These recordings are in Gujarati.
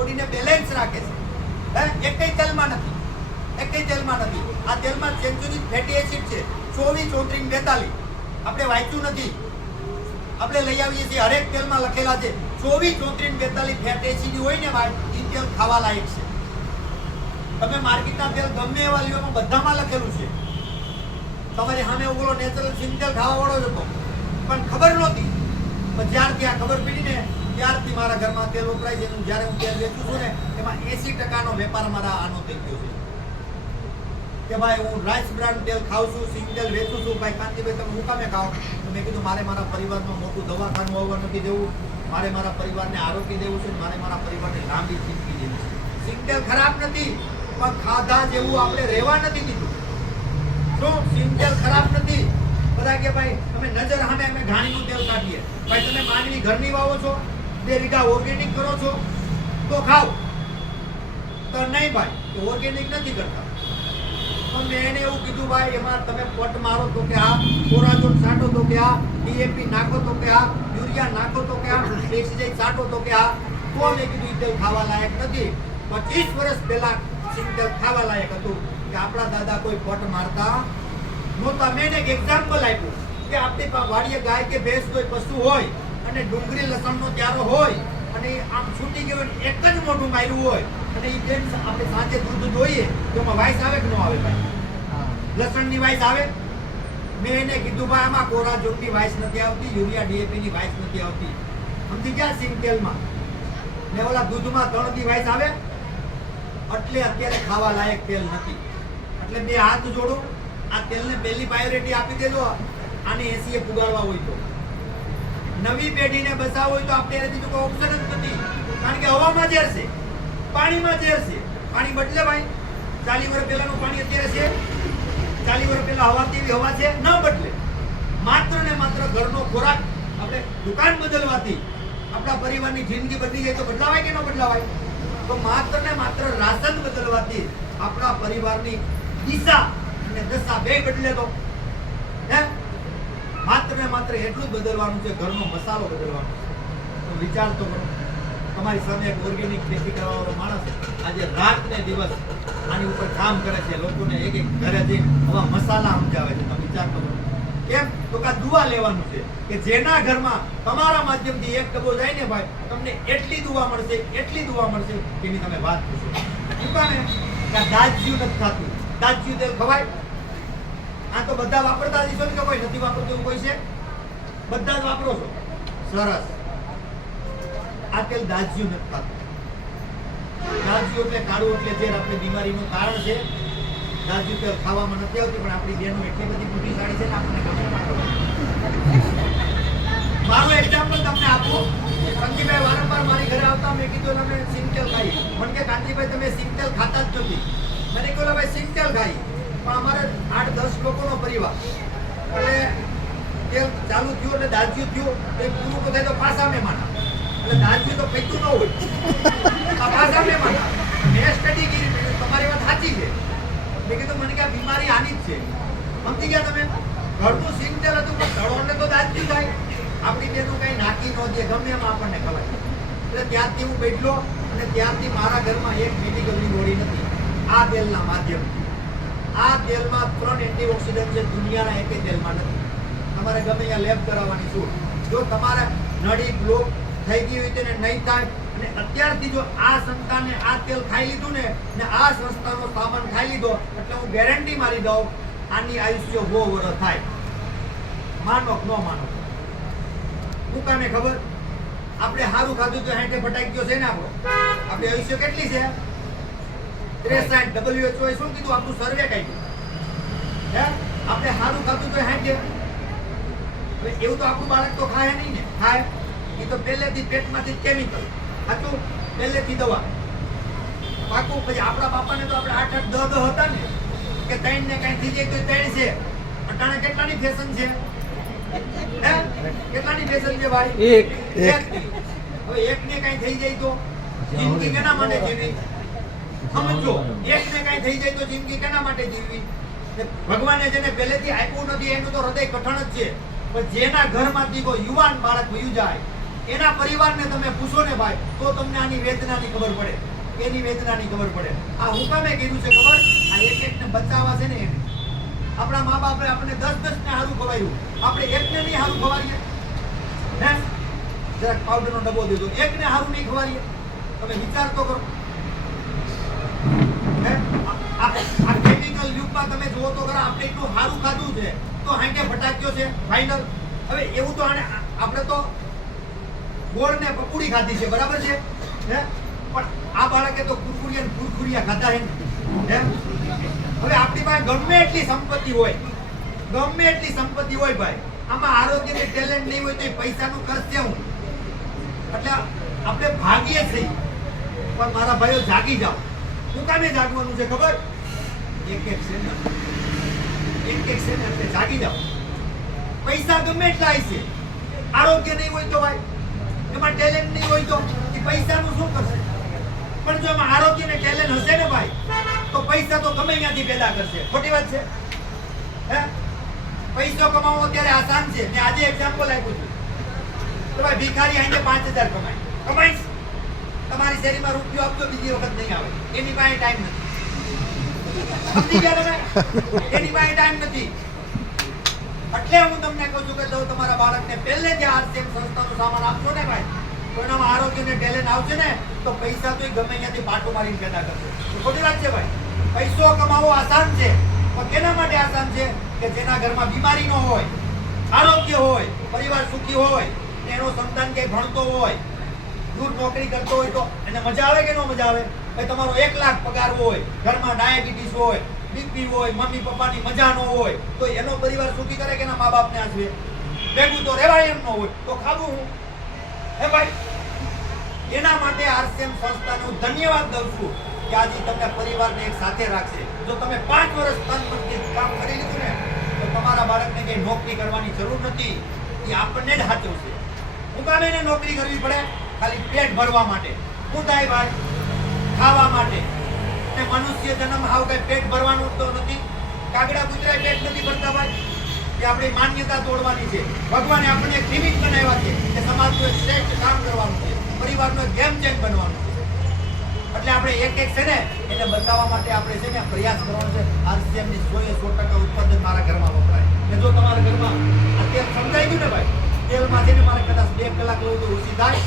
બોડીને બેલેન્સ રાખે છે. એકેય તેલમાં નથી, એકેય તેલમાં નથી. આ તેલમાં સેન્ચ્યુરિક ફેટી એસિડ છે 24, 34, 42. આપણે વાંચ્યું નથી, આપણે લઈ આવીએ છીએ. હરેક તેલમાં લખેલા છે 24, 34, 42 ફેટ એસિડ હોય ને ભાઈ, એ તેલ ખાવા લાયક છે. તમે માર્કેટના તેલ ગમે એવા લ્યો એમાં બધામાં લખેલું છે. તમારી સામે ઓલો નેચરલ સિંગ તેલ ખાવા વાળો જ હતો, પણ ખબર નહોતી. પણ જ્યારથી આ ખબર પડી ને ત્યારથી મારા ઘરમાં તેલ વપરાય છે. જ્યારે હું તેલ વેચું છું ને એમાં 80% વેપાર મારા આનો થઈ ગયો છે કે ભાઈ હું રાઈસ બ્રાન્ડ તેલ ખાઉં છું, સિંગ તેલ વેચું છું. ભાઈ કાંતિભાઈ તમે હું કામે ખાઓ? તો મેં કીધું મારે મારા પરિવારમાં મોટું દવાખાનું આવવા નથી દેવું, મારે મારા પરિવારને આરોગ્ય દેવું છે, મારે મારા પરિવારને લાંબી જિંદગી દેવી છે. સિંગ તેલ ખરાબ નથી, પણ ખાધા જેવું આપણે રહેવા નથી દીધું. શું સિંગ તેલ ખરાબ નથી? બધા કે ભાઈ તમે નજર સામે અમે ઘાણીનું તેલ કાઢીએ. ભાઈ તમે માંડવી ઘરની વાવો છો, 2 વીઘા ઓર્ગેનિક કરો છો તો ખાઓ, તો નહીં ભાઈ તો ઓર્ગેનિક નથી કરતા. તો મેં એને એવું કીધું ભાઈ એમાં તમે પટ મારો તો કે આ, કોરાજોન છાંટો તો કે આ, ડીએપી નાખો તો કે આ, યુરિયા નાખો તો કે આ, એક્સિજાઇડ છાંટો તો કે આ. તો મેં કીધું તેલ ખાવા લાયક નથી. 25 વર્ષ પહેલા સિંગ તેલ ખાવા લાયક હતું કે આપણા દાદા કોઈ પટ મારતા નહોતા. મેં એક એક્ઝામ્પલ આપ્યું કે આપણી વાડીએ ગાય કે ભેંસ કોઈ પશુ હોય અને ડુંગળી લસણનો ત્યારો હોય અને આમ છૂટી ગયો એક જ મોઢું માર્યું હોય અને એ બેન આપણે સાંજે દૂધ જોઈએ તો એમાં વાઇસ આવે કે ન આવે ભાઈ? લસણની વાઇસ આવે. મેં એને કીધું ભાઈ આમાં કોરાજોનની વાઇસ નથી આવતી, યુરિયા ડીએપીની વાઇસ નથી આવતી. સમજી ગયા? સિંગ તેલમાં ને ઓલા દૂધમાં 3 દી વાઇસ આવે. એટલે અત્યારે ખાવા લાયક તેલ નથી. એટલે બે હાથ જોડું, આ તેલને પહેલી પ્રાયોરિટી આપી દેજો. આને 80 પુગાડવા હોય તો, નવી પેઢીને બચાવવું હોય તો આપણે બીજું કોઈ ઓપ્શન જ નથી. કારણ કે હવામાં ઝેર છે, પાણીમાં ઝેર છે. પાણી બદલે ભાઈ 40 વર્ષ પહેલાનું પાણી અત્યારે છે? 40 વર્ષ પહેલા હવા કેવી હવા છે? ન બદલે. માત્ર ને માત્ર ઘરનો ખોરાક, આપણે દુકાન બદલવાથી આપણા પરિવારની જિંદગી બદલી જાય તો બદલાવાય કે ન બદલાવાય? તો માત્ર ને માત્ર રાશન બદલવાથી આપણા પરિવારની દિશા અને દશા બે બદલે તો હે? માત્ર ને માત્ર એટલું જ બદલવાનું છે, ઘરનો મસાલો બદલવાનો છે. તો વિચાર તો કરો. તમારી સામે એક ઓર્ગેનિક ખેતી કરવાવાળો માણસ આજે રાત ને દિવસ આની ઉપર કામ કરે છે. લોકોને એક ઘરે જઈને આવા મસાલા સમજાવે છે. તમે વિચાર કરો. કેમ? તો કા દુઆ લેવાનું છે કે જેના ઘરમાં તમારા માધ્યમથી એક ડબ્બો જાય ને ભાઈ, તમને એટલી દુઆ મળશે, એટલી દુઆ મળશે કે એની તમે વાત પૂછો. શું કામે? કે દાજ્યું નથી થતું. દાજ્યું તેલ ખવાય? આ તો બધા વાપરતા જ છો ને કે કોઈ નથી વાપરતું એવું કોઈ છે? બધા જ વાપરો છો. સરસ. આ તેલ દાજ્યું નથી થતું. દાજ્યું એટલે કાળું એટલે જે આપણી બીમારીનું કારણ છે. દાજ્યું તેલ ખાવામાં નથી આવતી, પણ આપણી બહેનો એટલી બધી બુદ્ધિશાળી છે ને આપણને ખબર ના પડે. મારું એક્ઝામ્પલ તમને આપું. કાંતિભાઈ વારંવાર મારી ઘરે આવતા, મેં કીધું અમે સિંગ તેલ ખાઈ. મને કે કાંતિભાઈ તમે સિંગ તેલ ખાતા જ નથી. મને કહ્યું ભાઈ સિંગ તેલ ખાઈ, પણ અમારે 8-10 લોકોનો પરિવાર. એટલે તેલ ચાલુ થયું એટલે દાજ્યું થયું, એ પૂરું તો થાય તો પાછા મહેમાન. એટલે દાજ્યું તો પૈતું ન હોય, આ પાછા મહેમાન. મેં સ્ટડી કરી, તમારી વાત સાચી છે. મેં કીધું મને કે આ બીમારી આની જ છે. સમજી ગયા તમે? ઘરનું સિંગ તેલ હતું પણ તળોને તો દાજ્યું થાય. આપણી બેનું કઈ નાખી ન દે, ગમે એમાં આપણને ખબર. એટલે ત્યારથી હું બેઠલો અને ત્યારથી મારા ઘરમાં એક મેડિકલની ગોળી નથી. આ તેલના માધ્યમથી. આ તેલમાં 3 એન્ટીઓક્સિડન્ટ છે, દુનિયાના એકેય તેલમાં નથી. તમારે ગમે ત્યાં લેબ કરાવવાની છૂટ. જો તમારે નળી બ્લોક થઈ ગઈ હોય તેને નહીં થાય. અને અત્યારથી જો આ સંસ્થાને આ તેલ ખાઈ લીધું ને આ સંસ્થાનો સામાન ખાઈ લીધો એટલે હું ગેરંટી મારી દઉં આની આયુષ્ય 100 વર્ષ થાય. માનો કે ન માનો? શું કાને ખબર? આપણે સારું ખાધું તો 60 ફટાઈ ગયો છે ને આપણો. આપણી આયુષ્ય કેટલી છે? 63. WHO શું કીધું? આપણું સર્વે કાઢ્યું. હે? આપણે સારું ખાધું તો 60. હવે એવું તો આપણું બાળક તો ખાય નહીં ને. ખાય એ તો પહેલેથી પેટમાંથી કેમિકલ, સાચું? પહેલેથી દવા પાકું. પછી આપણા બાપાને તો આપણે 8-8, 10 હતા ને કે 3 ને કઈ થઈ જાય તો 3 છે. અટાણે કેટલાની ફેશન છે? હે? કેટલાની ફેશન છે ભાઈ? એક. હવે એક ને કઈ થઈ જાય તો જિંદગી કેના માટે જીવી? સમજો. એક ને કઈ થઈ જાય તો જિંદગી કેના માટે જીવવી? ભગવાને જેને પહેલેથી આપ્યું નથી એનું તો હૃદય કઠણ જ છે. પણ જેના ઘરમાંથી કોઈ યુવાન બાળક વયું જાય એના પરિવારને તમે પૂછો ને ભાઈ, તો તમને આની વેદનાની ખબર પડે, એની વેદનાની ખબર પડે. આ હું કામે કીધું છે ખબર? આ એક એકને બચાવવા છે ને એને. આપણા મા બાપે આપણને 10 ને હારું ખવાયું, આપણે એકને નહીં હારું ખવાડીએ હે? જરાક પાવડરનો ડબ્બો દીધો, એકને હારું નહીં ખવાડીએ? તમે વિચાર તો કરો હે? આ કેમિકલ યુગમાં તમે જુઓ તો ખરા, આપણે એટલું હારું ખાધું છે તો હાંકે ભટાક્યો છે ફાઇનલ. હવે એવું તો આપણે તો ગોળ ને પકોડી ખાધી છે, બરાબર છે હે? પણ આ બાળકે તો કુરકુરિયા ખાધા હે. હવે આપણી પાસે ગમે એટલી સંપત્તિ હોય, ગમે એટલી સંપત્તિ હોય ભાઈ, આમાં આરોગ્ય ને ટેલેન્ટ નહીં હોય તો એ પૈસાનું ખર્ચ છે હું. એટલે આપણે ભાગીએ છીએ. પણ મારા ભાઈઓ જાગી જાઓ. શું કામે જાગવાનું છે ખબર? એક એક છે ને આપણે જાગી જાઓ. પૈસા ગમે એટલા છે, આરોગ્ય નહીં હોય તો ભાઈ, એમાં ટેલેન્ટ નહીં હોય તો એ પૈસાનું શું કરશે? પણ જો એમાં આરોગ્ય ને ટેલેન્ટ હશે ને ભાઈ, તો પૈસા તો ગમે ત્યાંથી પેદા કરશે. ખોટી વાત છે હે? પૈસો કમાવો અત્યારે આસાન છે. મેં આજે એક્ઝામ્પલ આપ્યું હતું તો ભાઈ ભિખારી આઈને 5000 કમાઈશ. તમારી શેરીમાં રૂપિયો આપજો, બીજી વખત નહીં આવે. એની પાસે ટાઈમ નથી. સમજી ગયા તમે? એની પાસે ટાઈમ નથી. એટલે હું તમને કહું છું કે જો તમારા બાળકને પહેલેથી આરસીએમ સંસ્થાનો સામાન આપશો ને ભાઈ, તો એનામાં આરોગ્ય ને ટેલેન્ટ આવશે ને, તો પૈસા તો ગમે ત્યાંથી પાટો મારીને પેદા કરશે. ખોટી વાત છે ભાઈ? પૈસો કમાવો આસાન છે, પણ કેના માટે આસાન છે? કે જેના ઘરમાં બીમારી ન હોય, આરોગ્ય હોય, પરિવાર સુખી હોય, એનો સંતાન કે ભણતો હોય, દૂર નોકરી કરતો હોય, તો એને મજા આવે કે ન મજા આવે? ભાઈ તમારો 1 લાખ પગાર હોય, ઘરમાં ડાયાબિટીસ હોય, બીપી હોય, મમ્મી પપ્પાની મજા ન હોય, તો એનો પરિવાર સુખી કરે કે એના મા બાપને આસવે? ભેગું તો રહેવાય એમ ન હોય તો ખાવું હું હે ભાઈ? એના માટે આરસીએમ સંસ્થાને હું ધન્યવાદ દઉં છું કે આજે તમને પરિવારને એક સાથે રાખશે. જો તમે 5 વર્ષ તન મનથી કામ કરી લીધું ને, તો તમારા બાળકને કઈ નોકરી કરવાની જરૂર નથી. એ આપણને જ સાચવશે. હું કામ એને નોકરી કરવી પડે? ખાલી પેટ ભરવા માટે. શું થાય ભાઈ? ખાવા માટે. અને મનુષ્ય જન્મ હાવ કઈ પેટ ભરવાનું તો નથી. કાગડા કૂતરા પેટ નથી ભરતા ભાઈ. એ આપણી માન્યતા તોડવાની છે. ભગવાને આપણને એક લિમિટ બનાવ્યા છે કે સમાજનું એક શ્રેષ્ઠ કામ કરવાનું છે, પરિવારનો એક ગેમ ચેન્જ બનવાનું છે. એટલે આપણે એક એક છે ને એને બચાવવા માટે આપણે છે ને પ્રયાસ કરવાનો છે. આરસીએમની 100% ઉત્પાદન મારા ઘરમાં વપરાય. ને જો તમારા ઘરમાં આ તેલ સમજાઈ ગયું ને ભાઈ, તેલમાં છે ને મારે કદાચ 2 કલાક લેવું તો ઓછી થાય.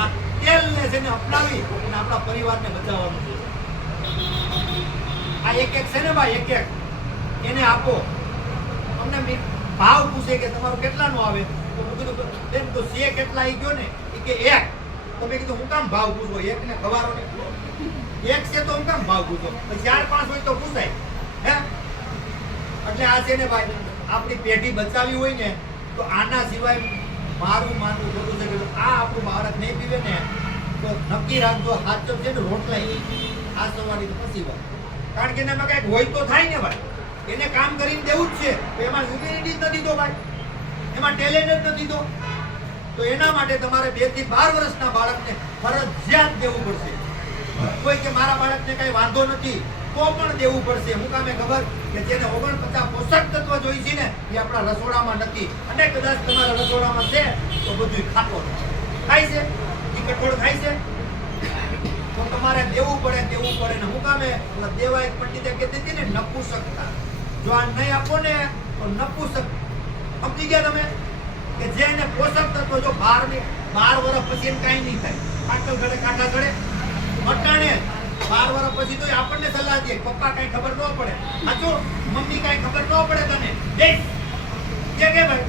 આ તેલને છે ને અપનાવી અને આપણા પરિવારને બચાવવાનું છે. આ એક છે ને ભાઈ, એક એને આપો. અમને ભાવ પૂછે કે તમારું કેટલાનું આવે, તો હું કીધું બેન તો છે કેટલા આવી ગયો ને, એ કે 1. તો મેં કીધું હું કામ ભાવ પૂછો? 1 ને ખવારો ને 1 છે તો હું કામ ભાવ પૂછો? 4-5 હોય તો પૂછાય હે? એટલે આ છે ને ભાઈ, આપણી પેઢી બચાવી હોય ને, તો આના સિવાય મારું માનવું ખોટું છે કે આ આપણું બાળક નહીં પીવે ને, તો નક્કી રાખજો સાચો છે ને રોટલા આ સવારી તો પછી વાત. કારણ કે એનામાં કઈક હોય તો થાય ને ભાઈ. એને કામ કરીને દેવું જ છે. તો એમાં હ્યુમિનિટી જ નથી તો ભાઈ, એમાં ટેલેન્ટ જ નથી તો એના માટે તમારે 2 થી 12 વર્ષના બાળકને ફરજિયાત દેવું પડશે. કોઈ કે મારા બાળકને કઈ વાંધો નથી તો પણ દેવું પડશે. હું કામે ખબર કે જેને 49 પોષક તત્વ જોઈ છે ને, એ આપણા રસોડામાં નથી. અને કદાચ તમારા રસોડામાં છે તો બધું ખાતો ખાય છે, એ કઠોળ ખાય છે, તો તમારે દેવું પડે ને હું કામે દેવા એક પંડિતે કહેતી હતી ને, નપુસકતા. જો આ નહીં આપો ને તો નપુસક. સમજી ગયા તમે? કે જે એને પોષક તત્વ જો 12 વર્ષ પછી એને કાંઈ નહીં થાય. કાંટલ ગળે કાંટા ગળે મટાણે 12 વર્ષ પછી તો આપણને સલાહ દે, પપ્પા કાંઈ ખબર ન પડે, સાચું? મમ્મી કાંઈ ખબર ન પડે તને કે ભાઈ.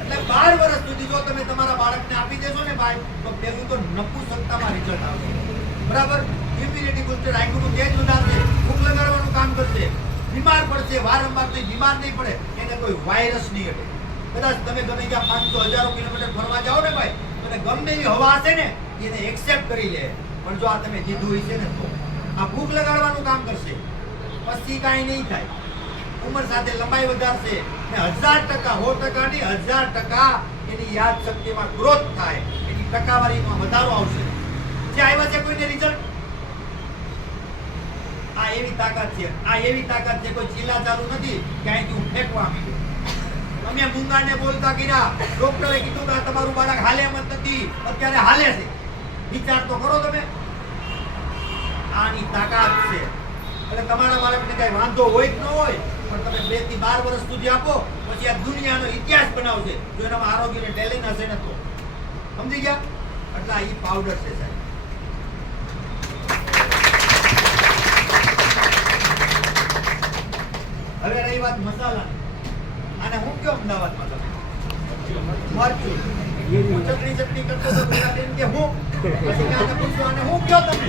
એટલે 12 વર્ષ સુધી જો તમે તમારા બાળકને આપી દેશો ને ભાઈ, તો પેલું તો નપુસકતામાં રિઝલ્ટ આવશે. બરાબર? ઇમ્યુનિટી બુસ્ટર, આઈક્યુનું તેજ વધારશે, ભૂખ લગાડવાનું કામ કરશે, બીમાર પડશે વારંવાર તો બીમાર નહીં પડે, એને કોઈ વાયરસ નહીં અટે. કદાચ તમે ગમે ત્યાં 500-1000 કિલોમીટર ફરવા જાઓ ને ભાઈ, તો ગમે એવી હવા હશે ને એને એક્સેપ્ટ કરી લે. પણ જો આ તમે દીધું હોય છે ને, તો આ ભૂખ લગાડવાનું કામ કરશે, પછી કાંઈ નહીં થાય. ઉંમર સાથે લંબાઈ વધારશે ને 1000%, 100% નહીં, 1000% એની યાદ શક્તિમાં ગ્રોથ થાય, એની ટકાવારીમાં વધારો આવશે. જે આવ્યા છે કોઈને રિઝલ્ટ? આ એવી તાકાત છે, કોઈ ચીલા ચાલુ નથી કે અહીંથી હું ફેંકવા માંડ્યો. તમે મૂંગાને બોલતા કર્યા, ડોક્ટરે કીધું કે તમારું બાળક હાલે એમ જ નથી, અત્યારે હાલે છે. વિચાર તો કરો તમે. આની તાકાત છે. એટલે તમારા બાળકને કઈ વાંધો હોય કે ન હોય, પણ તમે 2 થી 12 વર્ષ સુધી આપો, પછી આ દુનિયાનો ઇતિહાસ બનાવશે જો એનામાં આરોગ્યને ટેલેન્ટ હશે ને તો. સમજી ગયા? એટલે આ ઈ પાવડર છે સાહેબ. હવે રહી વાત મસાલા, અને હું કયો અમદાવાદમાં તમે મરચું ચટણી કરતો તો પેલા બેન કે હું પછી ક્યાં પૂછું અને હું કયો તમે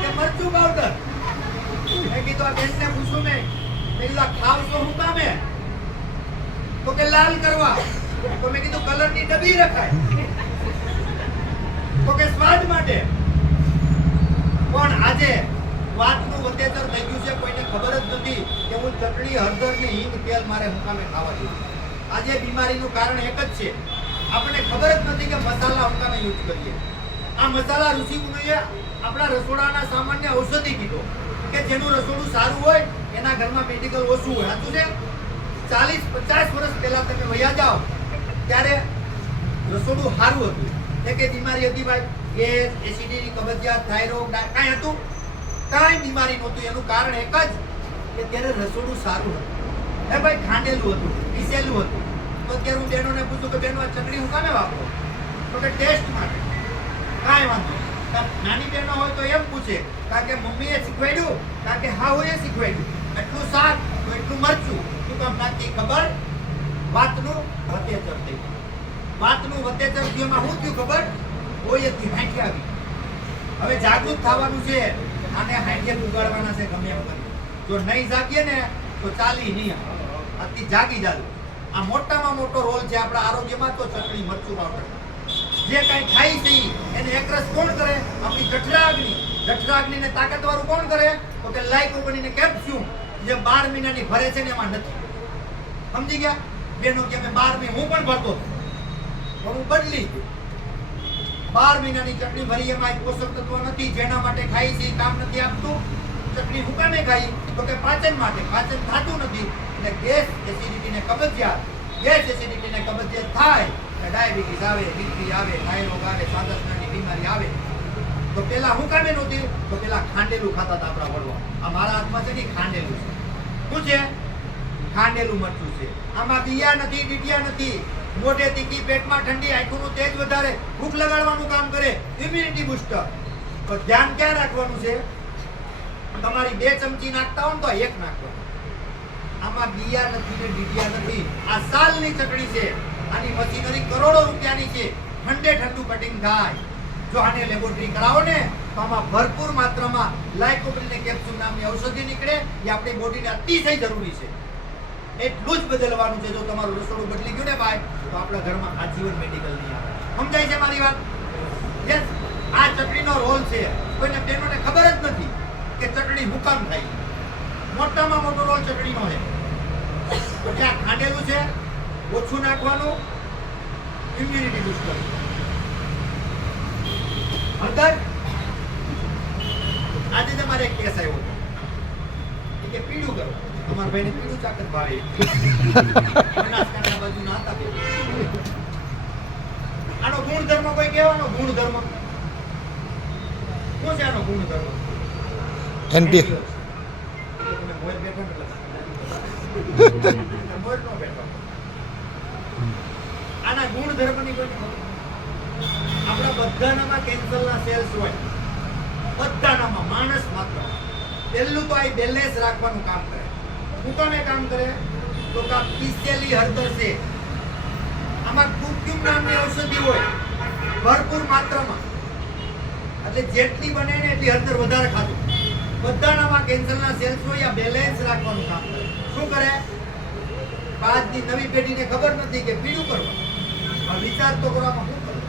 કે મરચું પાવડર. મેં કીધું આ બેનને પૂછું મેં કીધું ખાવ તો હું કામે? તો કે લાલ કરવા. તો મેં કીધું કલરની ડબ્બી રખાય. તો કે સ્વાદ માટે. પણ આજે વાતનું વતેતર થઈ ગયું છે, કોઈને ખબર જ નથી કે હું ચટણી, હળદર ને હિંગ, તેલ મારે હુકામે ખાવા જોઈએ. આજે બીમારીનું કારણ એક જ છે, આપણને ખબર જ નથી કે મસાલા હુકામે યુઝ કરીએ. આ મસાલા ઋષિ મુનિએ આપણા રસોડાના સામાન્ય ઔષધિ કીધો કે જેનું રસોડું સારું હોય એના ઘરમાં મેડિકલ ઓછું હોય. સાચું છે? 40-50 વર્ષ પહેલા તમે વયા જાઓ ત્યારે રસોડું સારું હતું. કે બીમારી હતી ભાઈ, ગેસ, એસિડિટી, કબજિયાત, થાઇરોઇડ, કાંઈ હતું? કાંઈ બીમારી નહોતું. એનું કારણ એક જ કે ત્યારે રસોડું સારું હતું. એ ભાઈ ખાંડેલું હતું, પીસેલું હતું. તો અત્યારે હું બહેનોને પૂછું કે બેનો આ ચટણી હું કામે વાપરો? તો કે ટેસ્ટ માટે. કાંઈ વાંધો. નાની બહેનો હોય તો એમ પૂછે કારણ કે મમ્મીએ શીખવાડ્યું, કારણ કે હાહુએ શીખવાડ્યું. એટલું શાક તો એટલું મરચું. શું કામ નાખી ખબર? વાતનું વતેચર થઈ ગયું. વાતનું વતેચર થયું. શું થયું ખબર? કોઈ હતી હાંઠી આવી. હવે જાગૃત થવાનું છે. આને હાંઠે ઉગાડવાના છે ગમે એમ કરી. જો નહીં જાગીએ ને તો ચાલી નહીં. આથી જાગી જાજો. આ મોટામાં મોટો રોલ છે આપણા આરોગ્યમાં તો ચટણી, મરચું પાવડર. જે કાંઈ ખાઈ છે એને એકરસ કોણ કરે? આપણી જઠરાગ્નિ. જઠરાગ્નિને તાકાતવાળું કોણ કરે? તો કે લાઇકોપેનની કેપ્સ્યુલ જે 12 મહિનાની ભરે છે ને એમાં નથી. સમજી ગયા? બેનો કે અમે 12 મહિના હું પણ ભરતો હતો, પણ હું બદલી ગયો. 12 મહિનાની ચટણી ભરી, એમાં પોષક તત્વ નથી. જેના માટે ખાઈ છે કામ નથી આપતું. ચટણી હું કામે ખાઈ? તો કે પાચન માટે. પાચન થતું નથી એટલે ગેસ, એસિડિટી ને કબજિયાત. ગેસ, એસિડિટી ને કબજિયાત થાય એટલે ડાયાબિટીસ આવે, બીપી આવે, થાઇરોઇડ આવે, શ્વાસની બીમારી આવે. તો પેલા હું કામે નહોતી? તો પેલા ખાંડેલું ખાતા હતા આપણા વડવા. આ મારા હાથમાં છે ને ખાંડેલું છે. શું છે? ખાંડેલું મરચું છે. આમાં બિયા નથી, ડીડિયા નથી. મોઢે તીખી, પેટમાં ઠંડી, આંખોનું તેજ વધારે, ભૂખ લગાડવાનું કામ કરે, ઇમ્યુનિટી બૂસ્ટર. તો ધ્યાન ક્યાં રાખવાનું છે? તમારી 2 ચમચી નાખતા હોય ને તો 1 નાખવાનું. આમાં બિયા નથી ને ડીડિયા નથી. આ સાલની ચટણી છે. આની મશીનરી કરોડો રૂપિયાની છે. ઠંડુ કટિંગ થાય. જો આને લેબોરેટરી કરાવો ને તો આમાં ભરપૂર માત્રામાં લાઇકોપેન કેપ્સ્યુલ નામની ઔષધિ નીકળે. એ આપણી બોડીને અતિશય જરૂરી છે. એટલું જ બદલવાનું છે. જો તમારું રસોડું બદલી ગયું ને ભાઈ, તો આપણા ઘરમાં આજીવન મેડિકલ નહીં આવે. સમજાય છે મારી વાત? યસ. આ ચટણીનો રોલ છે. કોઈને બહેનોને ખબર જ નથી કે ચટણી હુકામ થાય. મોટામાં મોટો રોલ ચટણીનો છે. જ્યાં ખાંડેલું છે ઓછું નાખવાનું, ઇમ્યુનિટી બૂસ્ટર. હળદર. આજે તમારે એક કેસ આવ્યો કે પીળું કરો. તમારા ભાઈને પીળું ચાકર ભાવે. બનાસકાંઠા બાજુ ના હતા. આનો ગુણધર્મ કોઈ કહેવાનો ગુણધર્મ શું છે? આનો ગુણધર્મ એન્ટી તમે મોર બેઠો મોર નો બેઠો. આના ગુણધર્મની કોઈ ખબર? આપણા બધાનામાં કેન્સરના સેલ્સ હોય. બધાનામાં. માણસ માત્ર પહેલું તો આ બેલેન્સ રાખવાનું કામ કરે. શું કામે કામ કરે? તો કે પીસેલી હળદર છે. આમાં કુક્યુમ નામની ઔષધિ હોય ભરપૂર માત્રામાં. એટલે જેટલી બને ને એટલી હળદર વધારે ખાધું. બધાનામાં કેન્સરના સેલ્સ હોય. આ બેલેન્સ રાખવાનું કામ કરે. શું કરે? આજની નવી પેઢીને ખબર નથી કે પીળું કરવું. વિચાર તો કરવામાં શું કરવું?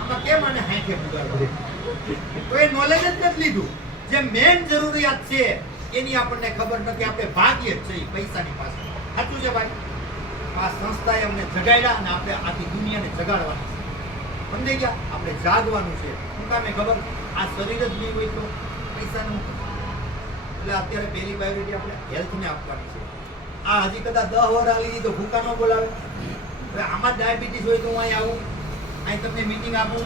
આમાં કેમ આને હાંઠે પુગાડવું? તો એ નોલેજ જ નથી લીધું. જે મેન જરૂરિયાત છે એની આપણને ખબર નથી. આપણે ભાગીએ જ છીએ પૈસાની પાસે. સાચું છે ભાઈ? આ સંસ્થાએ અમને જગાડ્યા અને આપણે આખી દુનિયાને જગાડવાની છે. સમજાઈ ગયા? આપણે જાગવાનું છે. શું કામે ખબર? આ શરીર જ નહીં હોય તો પૈસાનું. એટલે અત્યારે પહેલી પ્રાયોરિટી આપણે હેલ્થને આપવાની છે. આ હજી કદાચ 10 વર આલી દીધી તો ભૂકા ન બોલાવે. હવે આમાં ડાયાબિટીસ હોય તો હું અહીં આવું, અહીં તમને મીટિંગ આપું,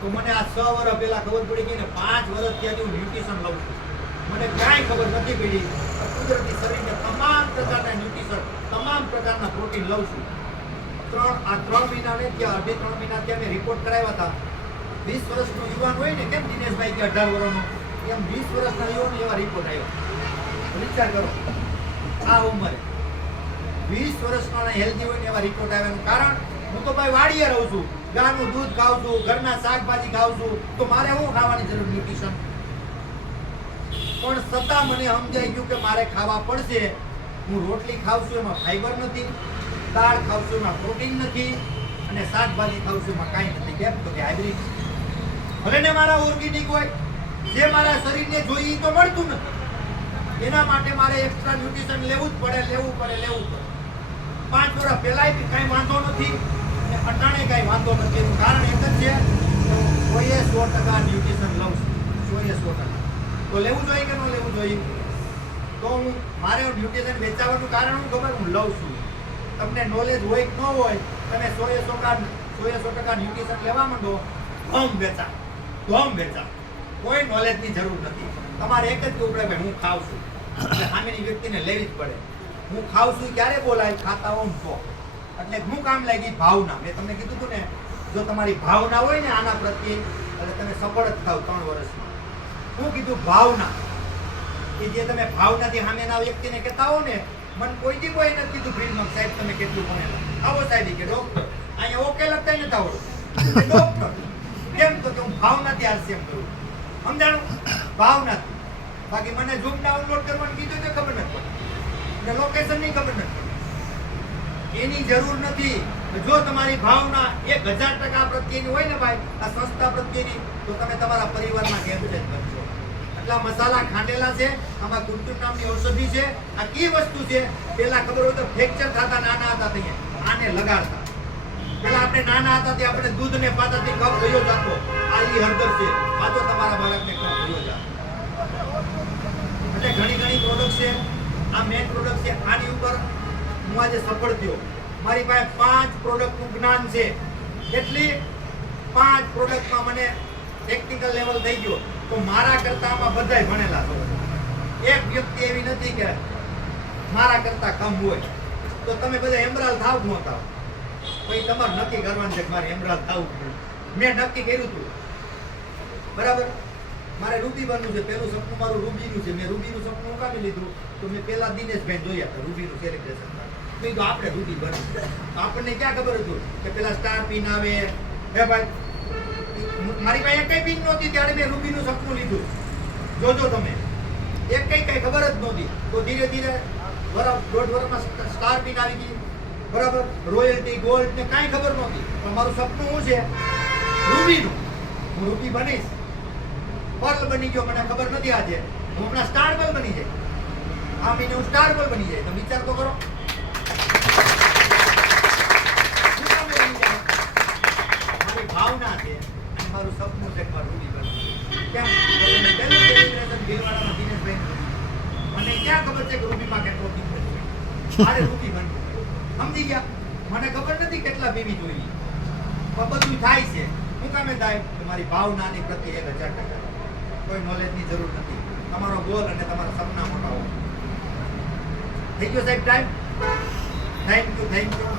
તો મને આ 6 વર્ષ પહેલા ખબર પડી ગઈ ને 5 વર્ષ ત્યાંથી હું ન્યુટ્રિશન લઉં છું. મને ક્યાંય ખબર નથી પડી. કુદરતી શરીરને તમામ પ્રકારના ન્યુટ્રિશન, તમામ પ્રકારના પ્રોટીન લઉં છું. 3 મહિના ને ત્યાં 2.5-3 મહિના ત્યાં મેં રિપોર્ટ કરાવ્યા હતા. 20 વર્ષનો યુવાન હોય ને, કેમ દિનેશભાઈ કે 18 વર્ષનો, એમ 20 વર્ષના યુવાનો એવા રિપોર્ટ આવ્યા. વિચાર કરો, આ ઉંમરે 20 વર્ષના હેલ્ધી હોય ને એવા રિપોર્ટ આવ્યાનું કારણ, હું તો ભાઈ વાડીએ રહું છું, ગાયનું દૂધ ખાઉં છું, ઘરના શાકભાજી ખાઉં છું, તો મારે શું ખાવાની જરૂર ન્યુટ્રિશન? પણ છતાં મને સમજાઈ ગયું કે મારે ખાવા પડશે. હું રોટલી ખાઉં છું એમાં ફાઈબર નથી, દાળ ખાઉં છું એમાં પ્રોટીન નથી, અને શાકભાજી ખાઉં છું એમાં કાંઈ નથી. કેમ? તો કે હાઇબ્રિડ. ભલે ને મારા ઓર્ગેનિક હોય, જે મારા શરીરને જોઈએ તો મળતું નથી. એના માટે મારે એક્સ્ટ્રા ન્યુટ્રિશન લેવું જ પડે. 5 વર્ષ પહેલાય બી કાંઈ વાંધો નથી અને અટાણે કાંઈ વાંધો નથી. એનું કારણ એક જ છે, કોઈએ 100% ન્યુટ્રિશન લઉં છું, 100%. તો લેવું જોઈએ કે ન લેવું જોઈએ? તો મારે ન્યુટ્રિશન વેચાવાનું કારણ શું ખબર? હું લઉં છું. તમને નોલેજ હોય કે ન હોય, તમે 100% ન્યુટ્રિશન લેવા માંડો, ધમ વેચા. કોઈ નોલેજની જરૂર નથી. તમારે એક જ કહેવું પડે, ભાઈ હું ખાઉં છું. સામેની વ્યક્તિને લેવી જ પડે. હું ખાઉં છું ક્યારે બોલાય? ખાતા હોઉં તો. એટલે હું કામ લાગી ભાવના. મેં તમને કીધું હતું ને, જો તમારી ભાવના હોય ને આના પ્રત્યે, એટલે તમે સફળ જ થાવ 3 વર્ષમાં. હું કીધું ભાવના, કે જે તમે ભાવનાથી સામેના વ્યક્તિને કહેતા હો ને, મને કોઈથી કોઈ નથી કીધું ફ્રીમાં, સાહેબ તમે કેટલું ભણેલા? આવો સાહેબ કે ડોક્ટર. અહીંયા ઓકે લખતા નથી આવડતું, ડોક્ટર. કેમ? તો કે હું ભાવનાથી હાસ્યમ કરું. સમજાણું? ભાવનાથી. બાકી મને ઝૂમ ડાઉનલોડ કરવાનું કીધું તો ખબર નથી પડતી, લોકેશન ની ખબર નથી. એની જરૂર નથી. જો તમારી ભાવના 1000% પ્રત્યેની હોય ને ભાઈ, આ સંસ્થા પ્રત્યેની, તો તમે તમારા પરિવારમાં કેમ છે કરશો. એટલા મસાલા ખાંડેલા છે, આમાં કુંતુર નામની ઔષધિ છે. આ કી વસ્તુ છે? પેલા ખબર હોય તો ફ્રેક્ચર થતા નાના હતા ત્યાં આને લગાડતા. પેલા આપણે નાના હતા ત્યાં આપણે દૂધ ને પાતાથી કફ ગયો જતો. આ ઈ હળદર છે, પાછો તમારા બાળકને કફ ગયો જતો. એટલે ઘણી પ્રોડક્ટ છે. આ મેઇન પ્રોડક્ટ છે. આની ઉપર હું આજે સફળ થયો. મારી પાસે 5 પ્રોડક્ટનું જ્ઞાન છે. એટલી 5 પ્રોડક્ટમાં મને ટેકનિકલ લેવલ થઈ ગયો. તો મારા કરતા આમાં બધાય ભણેલા છો. એક વ્યક્તિ એવી નથી કે મારા કરતા કમ હોય. તો તમે બધા એમરાલ થાવ ન થાવ, પછી તમારે નક્કી કરવાનું છે કે મારે એમરાલ થવું. મેં નક્કી કર્યું હતું, બરાબર. મારે રૂબી બનવું છે. પેલું સપનું મારું રૂબીનું છે. મેં રૂબીનું સપનું ઉકામી લીધું. તો મેં પેલા દિનેશભાઈ જોયા હતા રૂબીનું સેલિબ્રેશન. મેં કીધું આપણે રૂબી બનવું. તો આપણને ક્યાં ખબર હતું કે પેલા સ્ટાર પિન આવે? હે ભાઈ, મારી પાસે કઈ પિન નહોતી ત્યારે મેં રૂબીનું સપનું લીધું. જોજો તમે, કઈ ખબર જ નહોતી. તો ધીરે ધીરે દોઢ વર્ષમાં સ્ટાર પિન આવી ગઈ, બરાબર. રોયલ્ટી, ગોલ્ડ ને કાંઈ ખબર નહોતી. પણ મારું સપનું શું છે? રૂબીનું. હું રૂબી બનીશ. પર્લ બની ગયો, મને ખબર નથી આજે. હું હમણાં સ્ટાર પર્લ બની જાય. આ મહિને હું સ્ટાર પર્લ બની જાય. તો વિચાર તો કરો. મારી ભાવના છે અને મારું સપનું છે કે મારું રૂબી બનવું. કેમ? પહેલું સેલિબ્રેશન ભીલવાડામાં દિનેશભાઈ, મને ક્યાં ખબર છે કે રૂબીમાં કેટલો કિંમત છે. મારે રૂબી બનવું. સમજી ગયા? મને ખબર નથી કેટલા પીવી જોઈએ, પણ બધું થાય છે. શું કામે થાય? મારી ભાવનાની પ્રત્યે 1000%. કોઈ નોલેજની જરૂર નથી. તમારો ગોલ અને તમારા સપના મોટા હોય. થઈ ગયો સાહેબ ટાઈમ? Thank you.